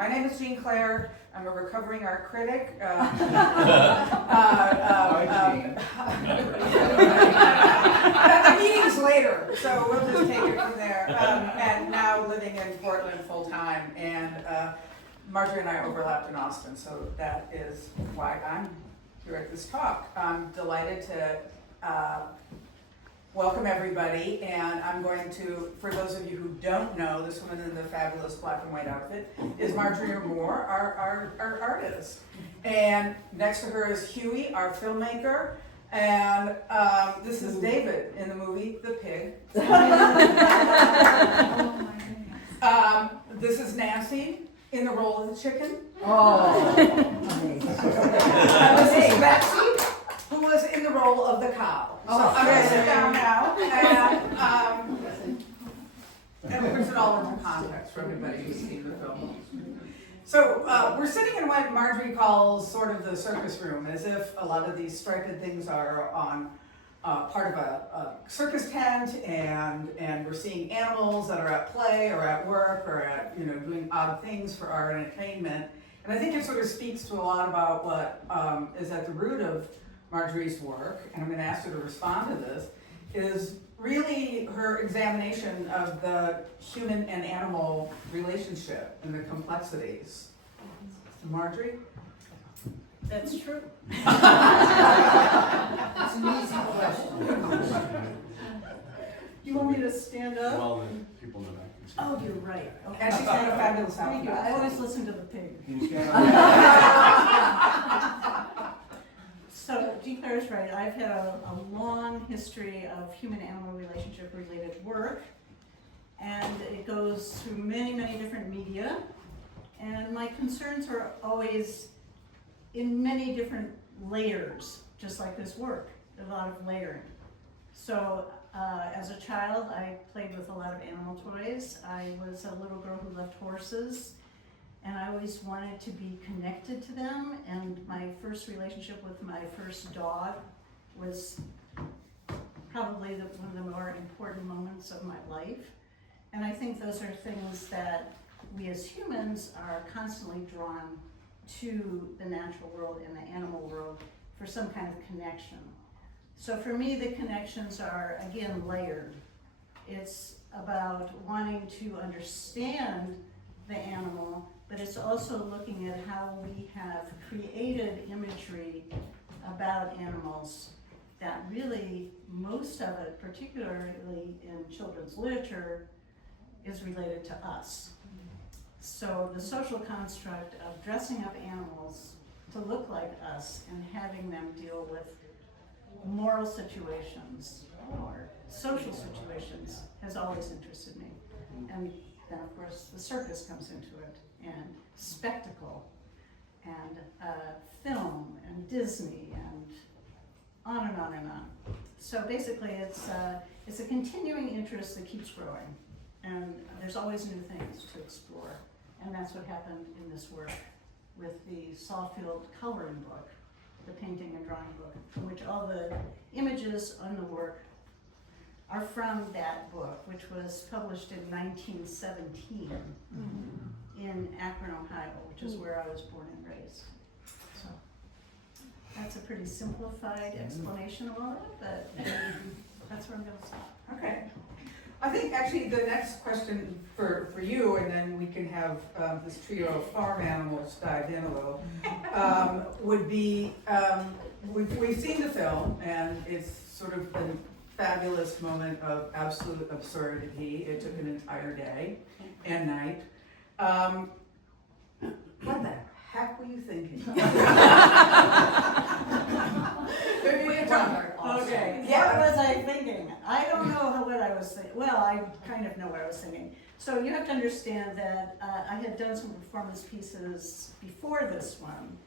My name is Jeanne Claire. I'm a recovering art critic. Hi, The meeting's later, so we'll just take it from there. And now living in Portland full time. And Marjorie and I overlapped in Austin, so that is why I'm here at this talk. I'm delighted to welcome everybody, and I'm going to, for those of you who don't know, this woman in the fabulous black and white outfit is Marjorie Moore, our artist. And next to her is Huey, our filmmaker, and this is David in the movie The Pig. This is Nancy in the role of the chicken. Oh, This is Betsy, who was in the role of the cow. So I'm going to sit down now, and puts it all into context for everybody who's seen the film. So we're sitting in what Marjorie calls sort of the circus room, as if a lot of these striped things are on part of a circus tent, and we're seeing animals that are at play or at work or at, doing odd things for our entertainment. And I think it sort of speaks to a lot about what is at the root of Marjorie's work, and I'm going to ask her to respond to this, is really her examination of the human and animal relationship and the complexities. Marjorie? That's true. it's an easy question. You want me to stand up? Well, then people know that. Oh, you're right. Okay. And she's got a fabulous Thank you. outfit. I always listen to the pig. Can you stand up? So, Jeanne Claire is right. I've had a long history of human-animal relationship related work, and it goes through many, many different media. And my concerns are always in many different layers, just like this work, a lot of layering. So, as a child, I played with a lot of animal toys. I was a little girl who loved horses, and I always wanted to be connected to them. And my first relationship with my first dog was probably one of the more important moments of my life. And I think those are things that we as humans are constantly drawn to the natural world and the animal world for some kind of connection. So for me, the connections are, again, layered. It's about wanting to understand the animal, but it's also looking at how we have created imagery about animals that really, most of it, particularly in children's literature, is related to us. So the social construct of dressing up animals to look like us and having them deal with moral situations or social situations has always interested me. And then of course the circus comes into it, and spectacle, and film, and Disney, and on and on and on. So basically it's a continuing interest that keeps growing, and there's always new things to explore. And that's what happened in this work with the Sawfield coloring book, the painting and drawing book, from which all the images on the work are from that book, which was published in 1917 in Akron, Ohio, which is where I was born and raised. So that's a pretty simplified explanation of all that, but that's where I'm going to stop. Okay. I think actually the next question for you, and then we can have this trio of farm animals dive in a little, would be, we've seen the film, and it's sort of a fabulous moment of absolute absurdity. It took an entire day and night. What the heck were you thinking? Okay, Yeah. what was I thinking? I don't know what I was thinking. Well, I kind of know what I was thinking. So you have to understand that I had done some performance pieces before this one.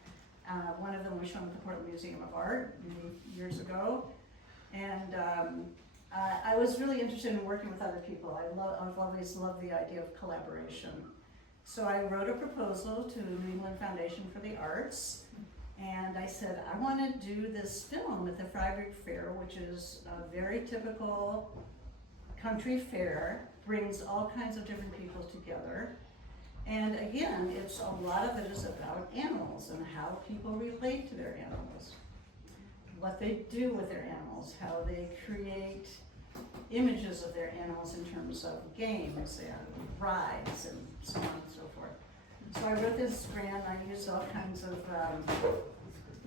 One of them was shown at the Portland Museum of Art many years ago. And I was really interested in working with other people. I've always loved the idea of collaboration. So I wrote a proposal to the New England Foundation for the Arts. And I said, I want to do this film at the Fryeburg Fair, which is a very typical country fair, brings all kinds of different people together. And again, a lot of it is about animals and how people relate to their animals, what they do with their animals, how they create images of their animals in terms of games and rides and so on and so forth. So I wrote this grant. I used all kinds of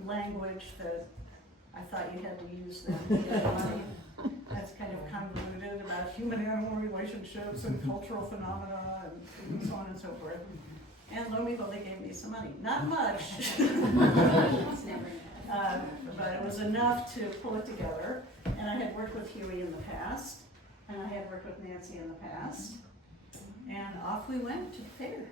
language that I thought you had to use then to get money. That's kind of convoluted about human-animal relationships and cultural phenomena and so on and so forth. And lo and behold, they gave me some money. Not much, but it was enough to pull it together. And I had worked with Huey in the past, and I had worked with Nancy in the past. And off we went to the fair.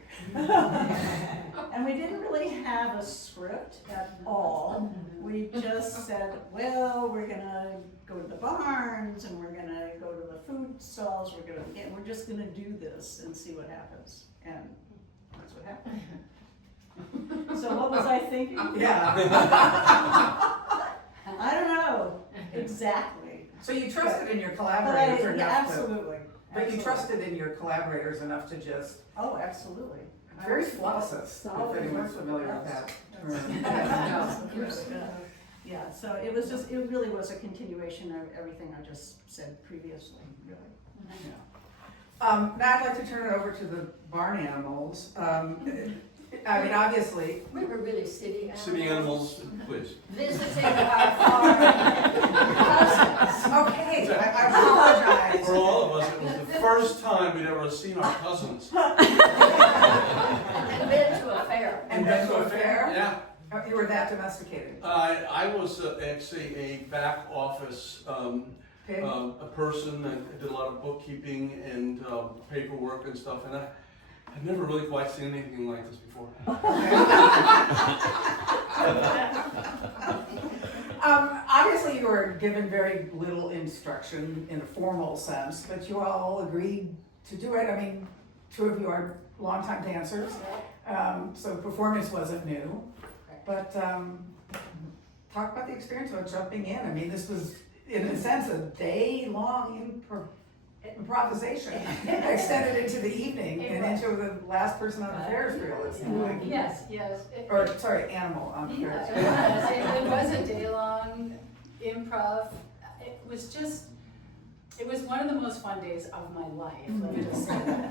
And we didn't really have a script at all. We just said, well, we're gonna go to the barns and we're gonna go to the food stalls, we're just gonna do this and see what happens. And that's what happened. So what was I thinking? Yeah. I don't know exactly. So you trusted in your collaborators enough yeah, absolutely. But you trusted in your collaborators enough to just. Oh, absolutely. Very flossus, if anyone's familiar with that term. Yeah, so it was just, it really was a continuation of everything I just said previously, really. Now I'd like to turn it over to the barn animals. I mean, obviously. We were really city animals. City animals, please. Visiting our farm cousins. Okay, I apologize. For all of us, it was the first time we'd ever seen our cousins. And been to a fair. And been to a fair? Yeah. You were that domesticated? I was actually a back office Pig? a person that did a lot of bookkeeping and paperwork and stuff, and I've never really quite seen anything like this before. Obviously, you were given very little instruction in a formal sense, but you all agreed to do it. I mean, two of you are longtime dancers, so performance wasn't new. But talk about the experience of jumping in. I mean, this was, in a sense, a day-long improvisation extended into the evening and into the last person on the Ferris wheel. It's like, Yes. or sorry, animal on the Ferris wheel. It was a day-long improv. It was one of the most fun days of my life, let me just say that.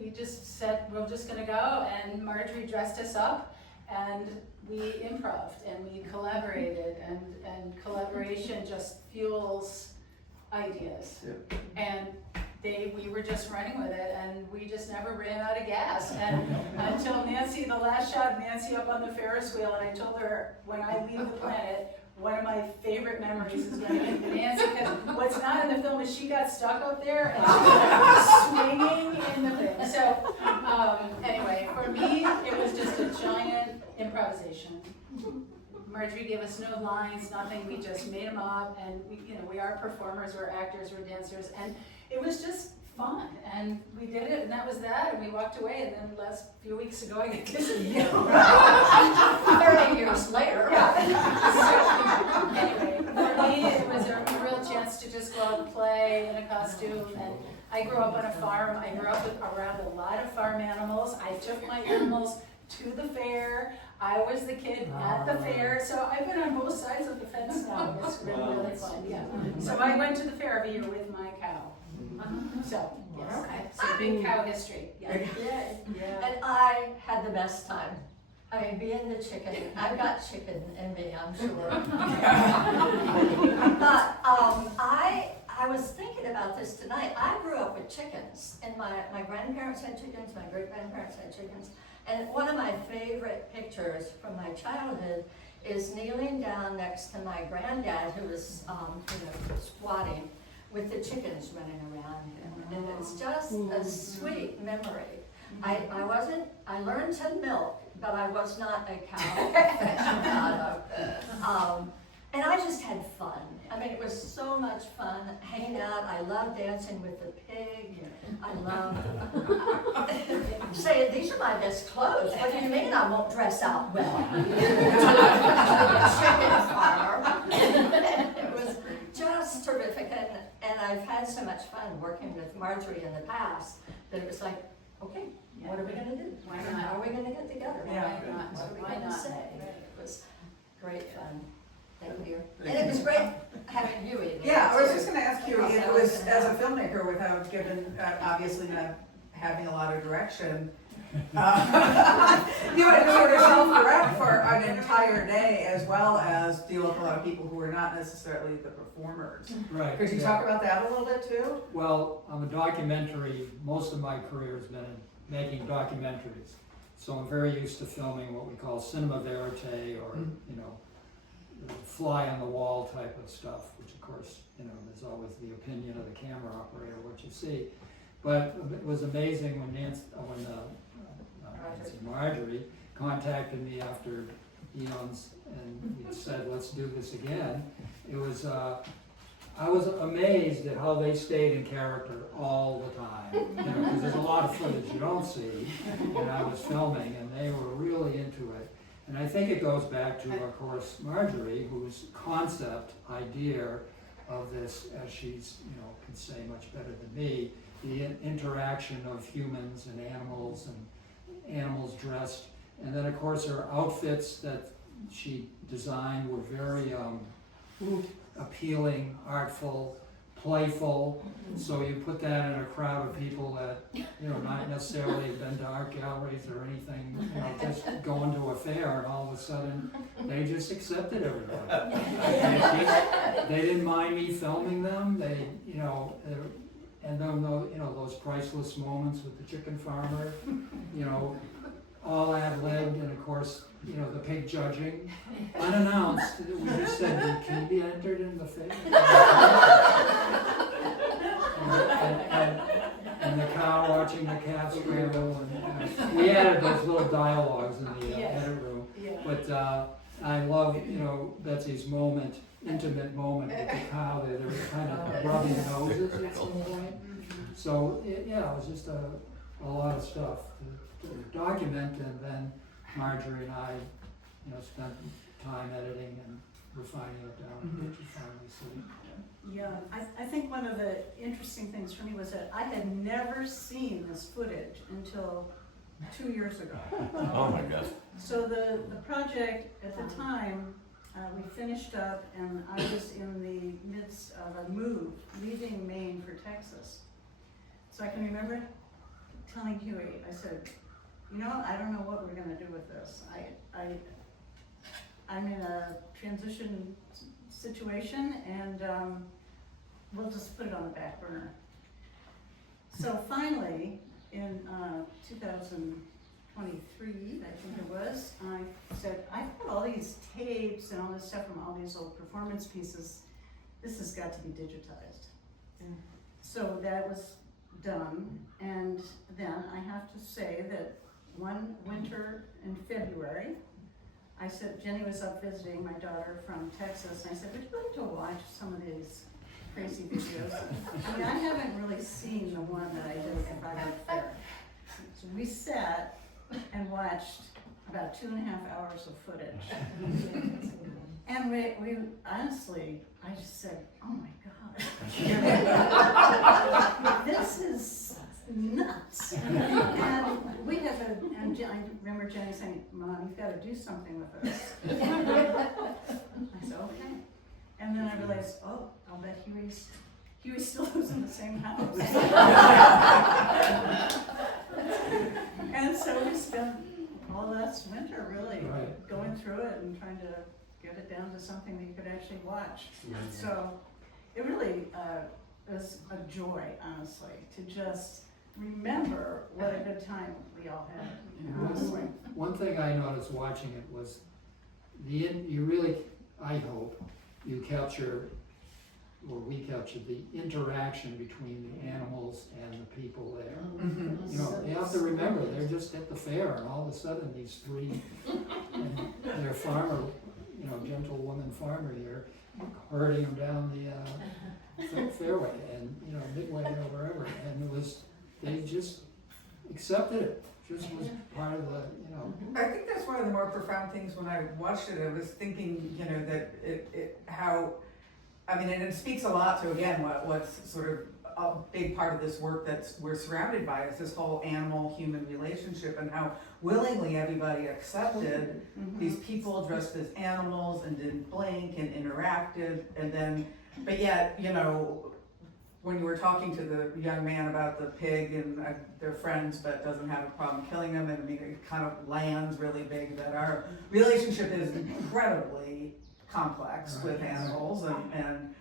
We just said, we're just gonna go, and Marjorie dressed us up, and we improv'd, and we collaborated, and collaboration just fuels ideas. Yeah. And we were just running with it, and we just never ran out of gas. And until Nancy, the last shot, Nancy up on the Ferris wheel, and I told her, when I leave the planet, one of my favorite memories is going to be Nancy, because what's not in the film is she got stuck up there and she was swinging in the thing. So anyway, for me, it was just a giant improvisation. Marjorie gave us no lines, nothing. We just made them up, and we are performers, we're actors, we're dancers, and it was just fun. And we did it, and that was that. And we walked away, and then last few weeks ago, I got this. 30 years later. Yeah. So, anyway, for me, it was a real chance to just go out and play in a costume. And I grew up on a farm. I grew up around a lot of farm animals. I took my animals to the fair. I was the kid at the fair. So I've been on both sides of the fence now. It's really, really fun. Yeah. So I went to the fair every year with my cow. So, yes. Okay. So big cow history. Yeah. Yeah. And I had the best time. I mean, being the chicken, I've got chicken in me, I'm sure. But I was thinking about this tonight. I grew up with chickens, and my grandparents had chickens, my great-grandparents had chickens. And one of my favorite pictures from my childhood is kneeling down next to my granddad, who was squatting, with the chickens running around him. And it's just a sweet memory. I learned to milk, but I was not a cow aficionado. And I just had fun. I mean, it was so much fun hanging out. I love dancing with the pig. I love saying, these are my best clothes. What do you mean I won't dress out well? Chicken farm. It was just terrific. And I I've had so much fun working with Marjorie in the past that it was like, okay, what are we gonna do? Why not? How are we gonna get together? Yeah. Why not? What are we Why gonna not? say? It was great fun. Thank you. And it was great having Huey there. Yeah, I was too. just gonna ask you, it was, as a filmmaker, without given, obviously not having a lot of direction, you had to sort of self-direct for an entire day, as well as deal with a lot of people who were not necessarily the performers. Right. Could you yeah. talk about that a little bit too? Well, I'm a documentary, most of my career has been in making documentaries. So I'm very used to filming what we call cinema verite, or, you know, fly on the wall type of stuff, which of course, you know, there's always the opinion of the camera operator, what you see. But it was amazing when Marjorie contacted me after eons and said, let's do this again. It was, I was amazed at how they stayed in character all the time. You know, because there's a lot of footage you don't see, and I was filming, and they were really into it. And I think it goes back to, of course, Marjorie, whose concept, idea of this, as she's, you know, can say much better than me, the interaction of humans and animals dressed. And then, of course, her outfits that she designed were very appealing, artful, playful. So you put that in a crowd of people that, you know, not necessarily have been to art galleries or anything, you know, just going to a fair, and all of a sudden they just accepted everybody. They didn't mind me filming them. They, you know, and then you know, those priceless moments with the chicken farmer, you know, all ad-libbed, and of course, you know, the pig judging, unannounced. We just said, can you be entered in the fair? And the cow watching the calf scramble, and we added those little dialogues in the Yes. edit room. Yeah. But I love, you know, Betsy's moment, intimate moment with the cow. They were kind of rubbing noses at some point. So yeah, it was just a lot of stuff to document, and then Marjorie and I, you know, spent time editing and refining it down to what you finally see. Yeah, I think one of the interesting things for me was that I had never seen this footage until 2 years ago. Oh my God. So the project at the time, we finished up, and I was in the midst of a move, leaving Maine for Texas. So I can remember telling Huey, I said, you know, I don't know what we're gonna do with this. I'm in a transition situation, and we'll just put it on the back burner. So finally, in 2023, I think it was, I said, I've got all these tapes and all this stuff from all these old performance pieces. This has got to be digitized. So that was done, and then I have to say that one winter in February, I said, Jenny was up visiting my daughter from Texas, and I said, would you like to watch some of these crazy videos? I mean, I haven't really seen the one that I did at the Fryeburg Fair. So we sat and watched about 2.5 hours of footage. And we honestly, I just said, oh my God. This is nuts. And we have I remember Jenny saying, Mom, you've got to do something with this. I said, okay. And then I realized, oh, I'll bet Huey still lives in the same house. And so we spent all last winter really going through it and trying to get it down to something that you could actually watch. So it really was a joy, honestly, to just remember what a good time we all had. One thing I noticed watching it was you really, I hope, you capture, or we captured the interaction between the animals and the people there. You know, you have to remember, they're just at the fair, and all of a sudden these three, and their farmer, you know, gentlewoman farmer here, herding them down the fairway, and, you know, midway or wherever, and it was, they just accepted it. Just was part of the, you know. I think that's one of the more profound things when I watched it. I was thinking, you know, that how I mean, and it speaks a lot to, again, what's sort of a big part of this work that we're surrounded by is this whole animal-human relationship and how willingly everybody accepted these people dressed as animals and didn't blink and interacted, and then, but yet, you know, when you were talking to the young man about the pig and they're friends but doesn't have a problem killing them, and I mean, it kind of lands really big that our relationship is incredibly complex with animals and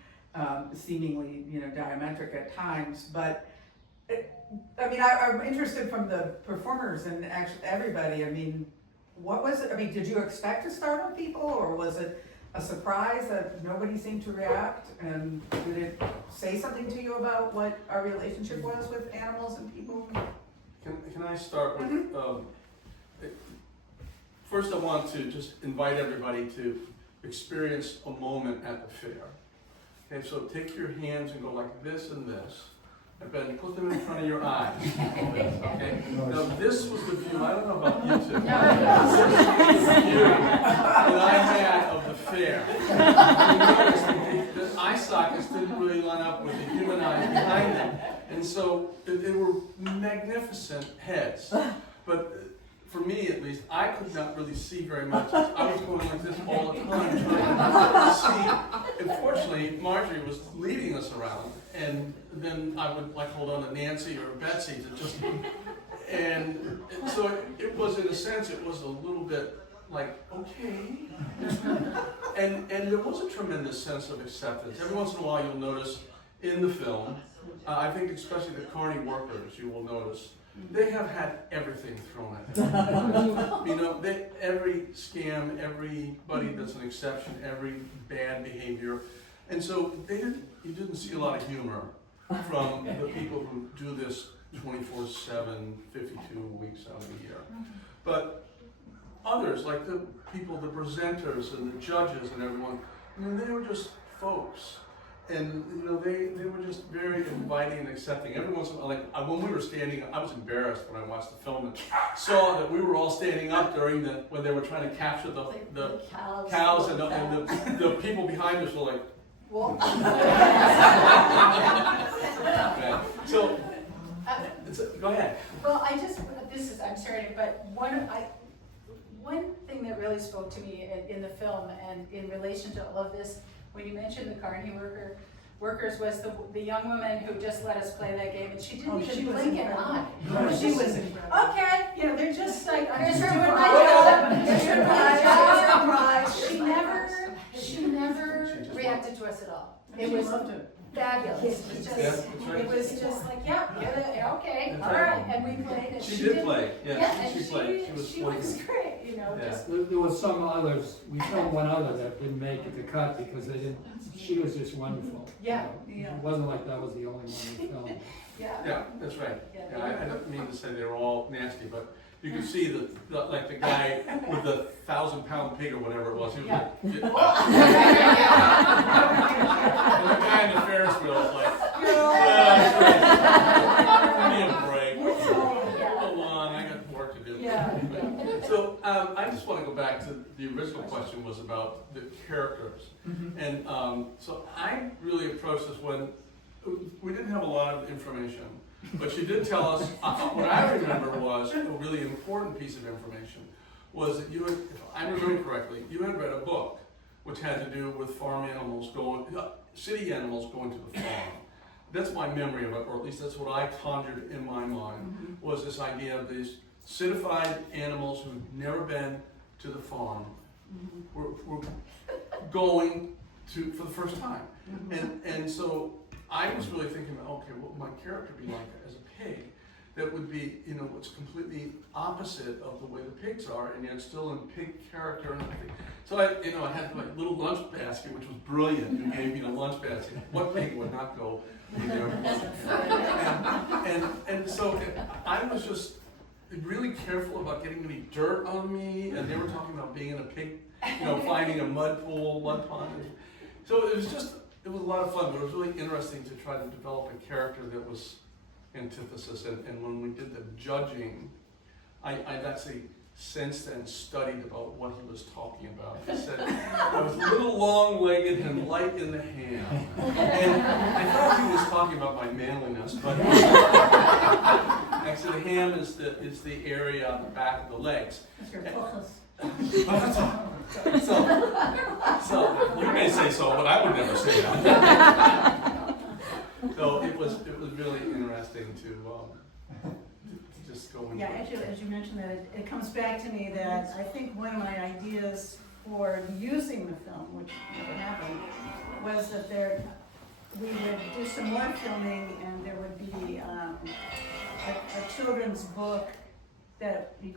seemingly, you know, diametric at times. But I mean, I'm interested from the performers and actually everybody. I mean, what was it? I mean, did you expect to startle people, or was it a surprise that nobody seemed to react? And did it say something to you about what our relationship was with animals and people? Can I start with, first I want to just invite everybody to experience a moment at the fair. Okay, so take your hands and go like this and this, and then put them in front of your eyes. Okay, now this was the view, I don't know about you two, this was the view that I had of the fair. You notice the eye sockets didn't really line up with the human eyes behind them, and so they were magnificent heads. But for me at least, I could not really see very much. I was going like this all the time trying to see. Unfortunately, Marjorie was leading us around, and then I would like hold on to Nancy or Betsy to just, and so it was, in a sense, it was a little bit like, okay. And there was a tremendous sense of acceptance. Every once in a while you'll notice in the film, I think especially the carny workers, you will notice, they have had everything thrown at them. You know, every scam, everybody that's an exception, every bad behavior. And so you didn't see a lot of humor from the people who do this 24/7, 52 weeks out of the year. But others, like the people, the presenters and the judges and everyone, I mean, they were just folks. And you know, they were just very inviting and accepting. Every once in a while, like when we were standing, I was embarrassed when I watched the film and saw that we were all standing up during when they were trying to capture the cows and the people behind us were like, so go ahead. Well, I'm sorry, but one thing that really spoke to me in the film and in relation to all of this, when you mentioned the carny workers, was the young woman who just let us play that game, and she didn't even blink an eye. She was incredible. Okay, you know, they're just like, I'm just Here's doing your my job. prize. She never reacted to us at all. It was fabulous. It was just like, yeah, okay, all right, and we played. And she did play, and she played. She was great, you know. Yeah. Just There was some others, we filmed one other that didn't make it to cut because she was just wonderful. Yeah. You know, it wasn't like that was the only one we filmed. Yeah, that's right. I don't mean to say they were all nasty, but you could see like the guy with the 1,000-pound pig or whatever it was. He was like, and the guy in the Ferris wheel was like, give me a break. Hold on, I got work to do. Yeah. So I just want to go back to the original question was about the characters. And so I really approached this when we didn't have a lot of information, but she did tell us, what I remember was a really important piece of information was that you had, if I remember correctly, you had read a book which had to do with city animals going to the farm. That's my memory of it, or at least that's what I conjured in my mind, was this idea of these citified animals who'd never been to the farm were going to for the first time. And so I was really thinking, okay, what would my character be like as a pig? That would be, you know, what's completely opposite of the way the pigs are, and yet still in pig character and everything. So I had my little lunch basket, which was brilliant. You gave me a lunch basket. What pig would not go in there? And so I was just really careful about getting any dirt on me, and they were talking about being in a pig, you know, finding a mud pond. So it was a lot of fun, but it was really interesting to try to develop a character that was antithesis. And when we did the judging, I'd actually since then studied about what he was talking about. He said, I was a little long-legged and light in the ham. And I thought he was talking about my manliness, but actually the ham is the area on the back of the legs. That's your focus. So you may say so, but I would never say that. So it was really interesting to just go into. Yeah, actually, as you mentioned that, it comes back to me that I think one of my ideas for using the film, which never happened, was that we would do some more filming and there would be a children's book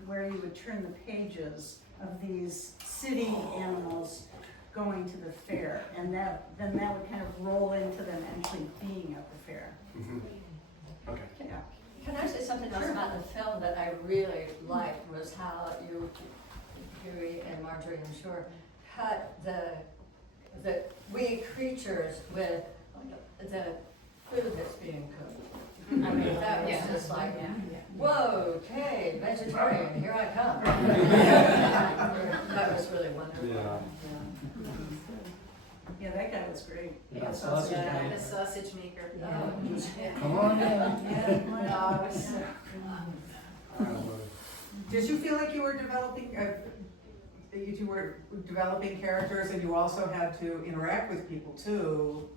where you would turn the pages of these city animals going to the fair, and then that would kind of roll into them actually being at the fair. Mm-hmm. Okay. Yeah. Can I say something else about the film that I really liked was how you, Huey and Marjorie, I'm sure, cut the wee creatures with the food that's being cooked. I mean, that was just like, whoa, okay, vegetarian, here I come. That was really wonderful. Yeah. Yeah, that guy was great. Yeah, That's sausage awesome. maker. The sausage maker. Yeah. Come on in. Yeah, why No, not? it was so Did you feel like you were developing, you two were developing characters and you also had to interact with people too?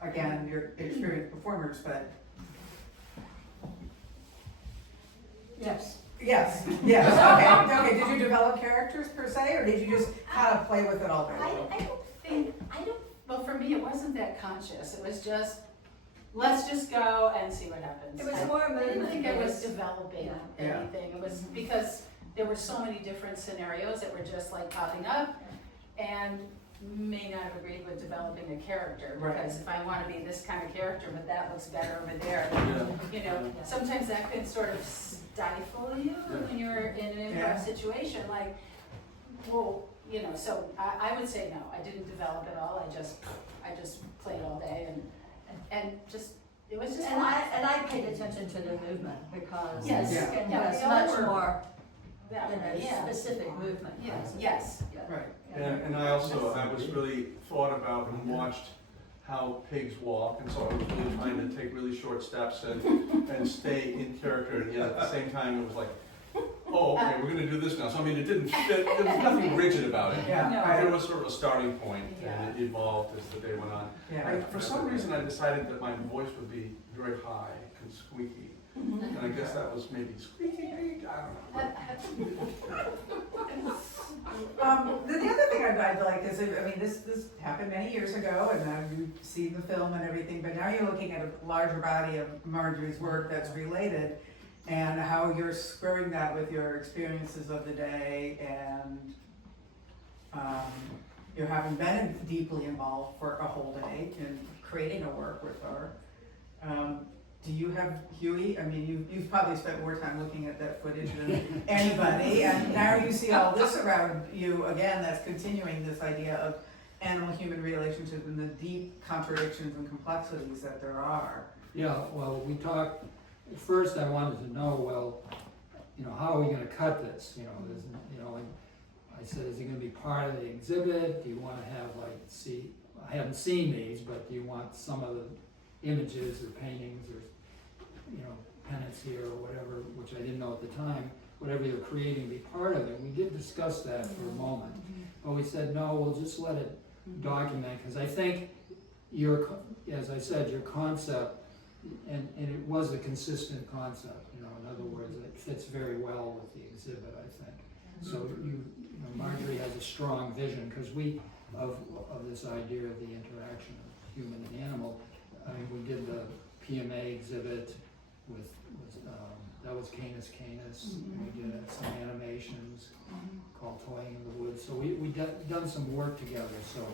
Again, you're experienced performers, but. Yes. Yes, yes, okay, did you develop characters per se, or did you just kind of play with it all day? well, for me, it wasn't that conscious. It was just, let's just go and see what happens. It was more I didn't movement think I was based. developing Yeah. anything. It was because there were so many different scenarios that were just like popping up, and may not have agreed with developing a character, Right. because if I want to be this kind of character, but that looks better over there, Yeah. you know, sometimes that can sort of stifle you when you're in an improv Yeah. situation, like, well, you know, so I would say no, I didn't develop it all, I just played all day and just, it was just And fun. I paid attention to the movement because Yes. you can Yeah, have we all much were more, that you know, way, yeah. specific movement. Yes, yes. Yeah. Right. And I was really thought about and watched how pigs walk, and so I was really trying to take really short steps and stay in character, and yet at the same time it was like, oh, okay, we're gonna do this now. So I mean, it didn't fit, there was nothing rigid about it. Yeah, No. right. There was sort of a starting point, and it evolved as the day went on. Yeah. For some reason, I decided that my voice would be very high and squeaky, and I guess that was maybe squeaky pig, I don't know. The other thing I'd like is, I mean, this happened many years ago, and now you see the film and everything, but now you're looking at a larger body of Marjorie's work that's related, and how you're squaring that with your experiences of the day, and you're having been deeply involved for a whole day in creating a work with her. Do you have Huey? I mean, you've probably spent more time looking at that footage than anybody, and now you see all this around you again. That's continuing this idea of animal-human relationships and the deep contradictions and complexities that there are. Yeah, well, we talked, at first I wanted to know, well, you know, how are we gonna cut this? You know, and I said, is it gonna be part of the exhibit? Do you wanna have I haven't seen these, but do you want some of the images or paintings or, you know, pennants here or whatever, which I didn't know at the time, whatever you're creating be part of it. We did discuss that for a moment, but we said, no, we'll just let it document, because I think as I said, your concept, and it was a consistent concept, you know, in other words, it fits very well with the exhibit, I think. So you know, Marjorie has a strong vision, because of this idea of the interaction of human and animal. I mean, we did the PMA exhibit with that was Canis Canis. We did some animations called Toying in the Woods. So we done some work together. So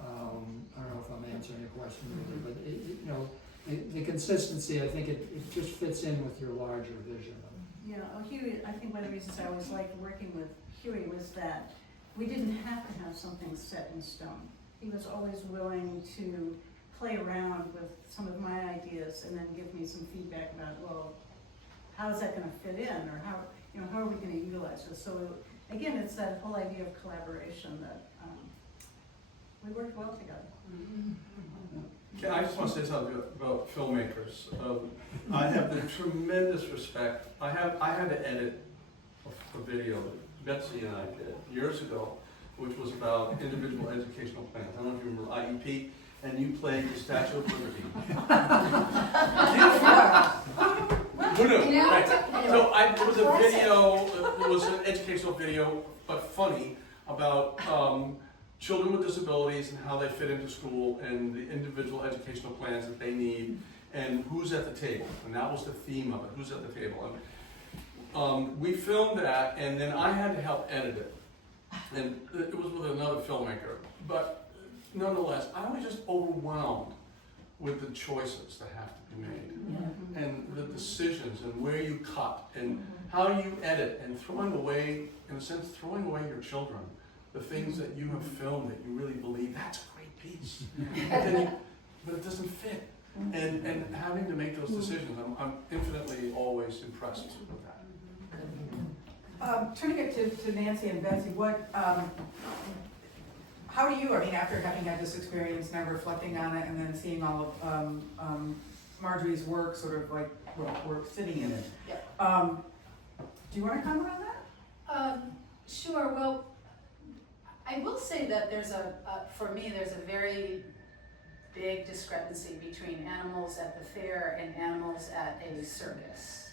I don't know if I'm answering your question really, but you know, the consistency, I think it just fits in with your larger vision. Yeah, Huey, I think one of the reasons I always liked working with Huey was that we didn't have to have something set in stone. He was always willing to play around with some of my ideas and then give me some feedback about, well, how is that going to fit in, or how are we going to utilize realizes. So again, it's that whole idea of collaboration that we work well together. Okay, I just want to say something about filmmakers. I have the tremendous respect. I had to edit a video that Betsy and I did years ago, which was about individual educational plans. I don't know if you remember IEP, and you played the Statue of Liberty. Right. So it was a video, it was an educational video, but funny, about children with disabilities and how they fit into school and the individual educational plans that they need and who's at the table. And that was the theme of it, who's at the table. And we filmed that, and then I had to help edit it. And it was with another filmmaker. But nonetheless, I was just overwhelmed with the choices that have to be made, and the decisions, and where you cut, and how you edit, and throwing away, in a sense, throwing away your children, the things that you have filmed that you really believe, that's a great piece, but it doesn't fit. And having to make those decisions, I'm infinitely always impressed with that. Turning it to Nancy and Betsy, how do you, I mean, after having had this experience, now reflecting on it, and then seeing all of Marjorie's work, sort of like, well, we're sitting in it. Do you want to comment on that? Sure. Well, I will say that for me, there's a very big discrepancy between animals at the fair and animals at a circus.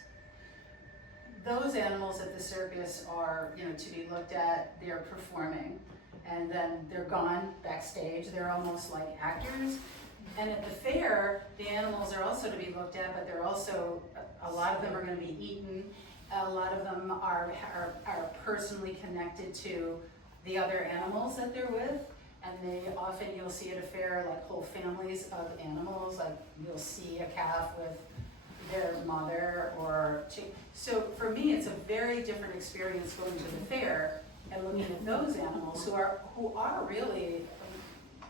Those animals at the circus are, to be looked at, they're performing, and then they're gone backstage. They're almost like actors. And at the fair, the animals are also to be looked at, but they're also, a lot of them are going to be eaten. A lot of them are personally connected to the other animals that they're with. And they often, you'll see at a fair, like whole families of animals, like you'll see a calf with their mother or chick. So for me, it's a very different experience going to the fair and looking at those animals who are really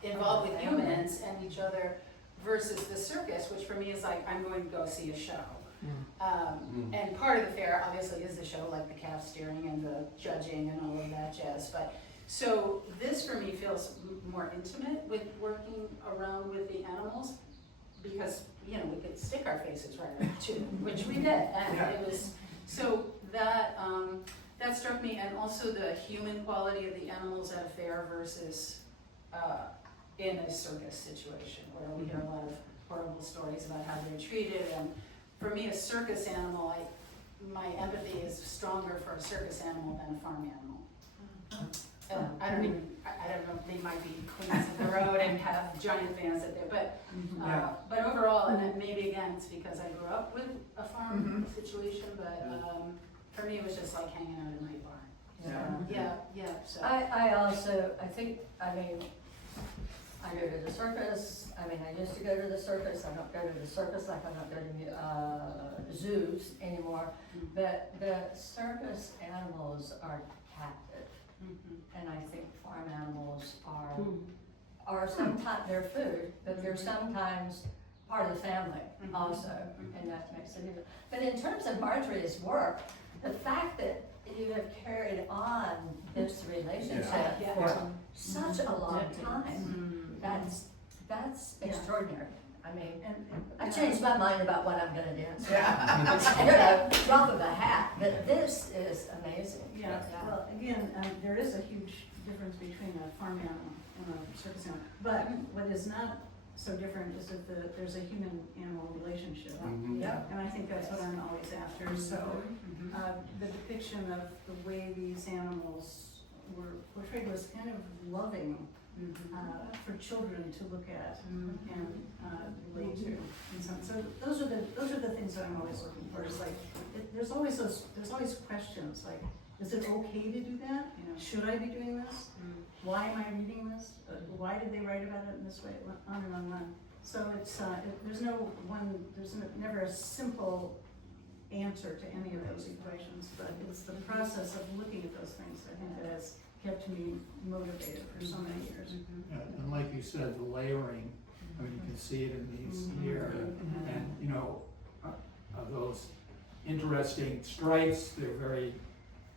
involved with humans and each other, versus the circus, which for me is like, I'm going to go see a show. And part of the fair obviously is the show, like the calf steering and the judging and all of that jazz. But so this for me feels more intimate with working around with the animals, because we could stick our faces right up to, which we did, and it was so that struck me, and also the human quality of the animals at a fair versus in a circus situation, where we hear a lot of horrible stories about how they're treated. And for me, a circus animal, my empathy is stronger for a circus animal than a farm animal. I don't know, they might be queens of the road and have giant fans at there, but overall, and then maybe again, it's because I grew up with a farm situation, but for me, it was just like hanging out in my barn. So. I go to the circus. I used to go to the circus. I don't go to the circus like I don't go to zoos anymore. But the circus animals are captive. And I think farm animals are sometimes, they're food, but they're sometimes part of the family also, and that makes it even. But in terms of Marjorie's work, the fact that you have carried on this relationship for such a long time, that's extraordinary. I changed my mind about what I'm going to do. Drop of a hat, but this is amazing. Well, again, there is a huge difference between a farm animal and a circus animal. But what is not so different is that there's a human-animal relationship. And I think that's what I'm always after. So the depiction of the way these animals were portrayed was kind of loving for children to look at and relate to. And so those are the things that I'm always looking for. It's like there's always questions like, is it okay to do that? Should I be doing this? Why am I reading this? Why did they write about it in this way? On and on and on. So it's there's never a simple answer to any of those equations, but it's the process of looking at those things, I think, that has kept me motivated for so many years. And like you said, the layering, you can see it in these here, and those interesting stripes, they're very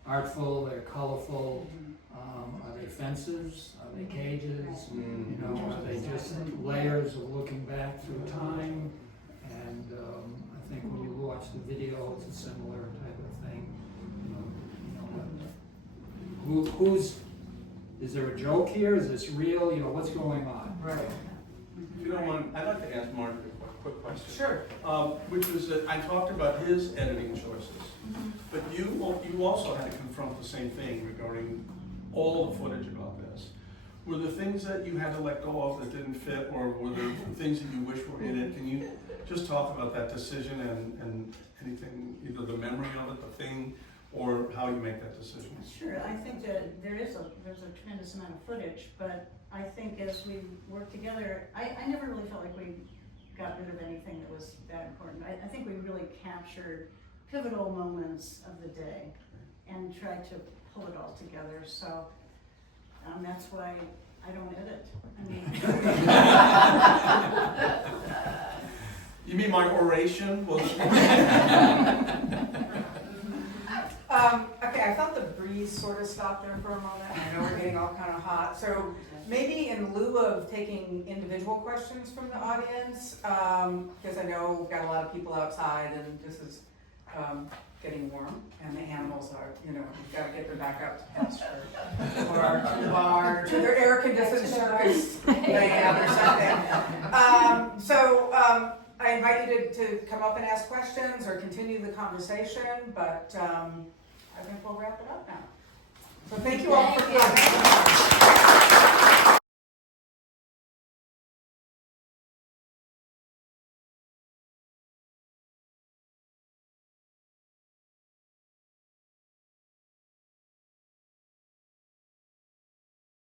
artful, they're colorful. Are they fences? Are they cages? You know, are they just layers of looking back through time? And I think when you watch the video, it's a similar type of thing. Is there a joke here? Is this real? You know, what's going on? Right. If you don't mind, I'd like to ask Marjorie a quick question. Sure. Which was that I talked about his editing choices, but you also had to confront the same thing regarding all the footage about this. Were there things that you had to let go of that didn't fit, or were there things that you wish were in it? Can you just talk about that decision and anything, either the memory of it, the thing, or how you make that decision? Sure, I think that there's a tremendous amount of footage, but I think as we work together, I never really felt like we got rid of anything that was that important. I think we really captured pivotal moments of the day and tried to pull it all together. So that's why I don't edit. You mean my oration was? Okay, I felt the breeze sort of stopped there for a moment. I know we're getting all kind of hot. So maybe in lieu of taking individual questions from the audience, because I know we've got a lot of people outside and this is getting warm and the animals are, you know, you've got to get them back out to pasture or to the barn or to their air-conditioned circus land or something. So I invite you to come up and ask questions or continue the conversation, but I think we'll wrap it up now. So thank you all for coming.